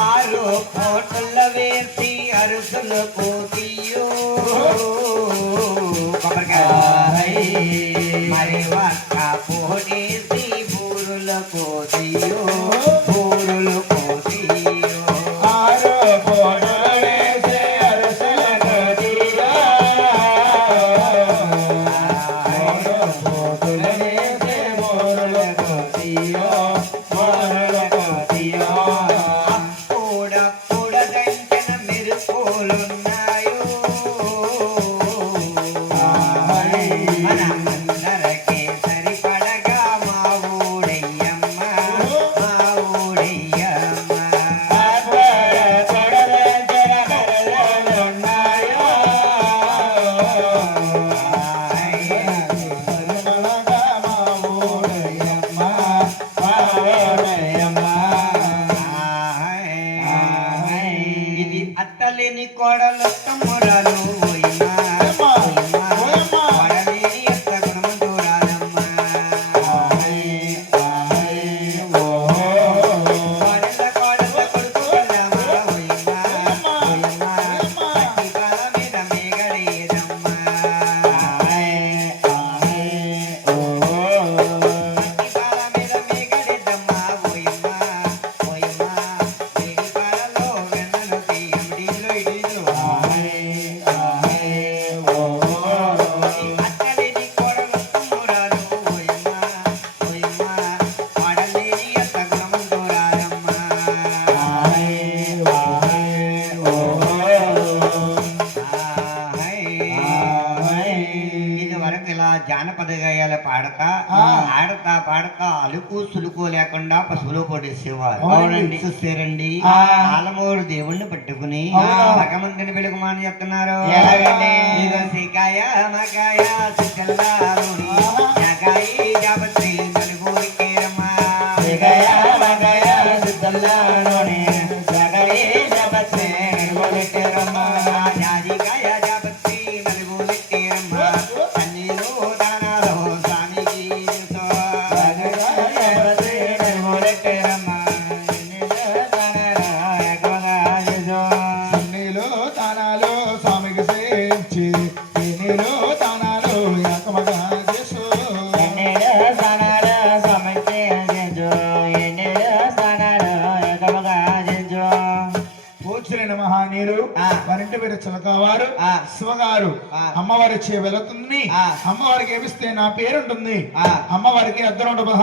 ఆరు కోట్ల వేసి అరుసులు కోతియో మరి ఒక్క పోనేసి బూరుల కోతియో బూరులు కోతియో ఆరు కోట్ల వేసి అరుసుల కోతియో కోతుల వేసి బూరుల కోతియో అత్తలేని కోడలు తమ్మురాలు జానపద గేయాలు పాడతా ఆడతా పాడతా అలుకు సులుకు లేకుండా పశువులు పొడిసేవారు. అవునండి, చూస్తారండి. ఆలమూరు దేవుణ్ణి పట్టుకుని భగవంతుని వెలుగుమాని చెప్తున్నారు. సికాయ మకాయ సికల్లారుని జగాయి జాపత్రి నలుగురి కేరమ్మా సికాయ మకాయ సికల్లారుని జగాయి జాపత్రి నలుగురి కేరమ్మా జాజికాయ జాపత్రి నలుగురి కేరమ్మా మహానీరు వారింటి పేరు చిలకవారు శివగారు అమ్మవారి చే వెళుతుంది. అమ్మవారికి ఏమిస్తే నా పేరుంటుంది. అమ్మవారికి 16 రూపాయలు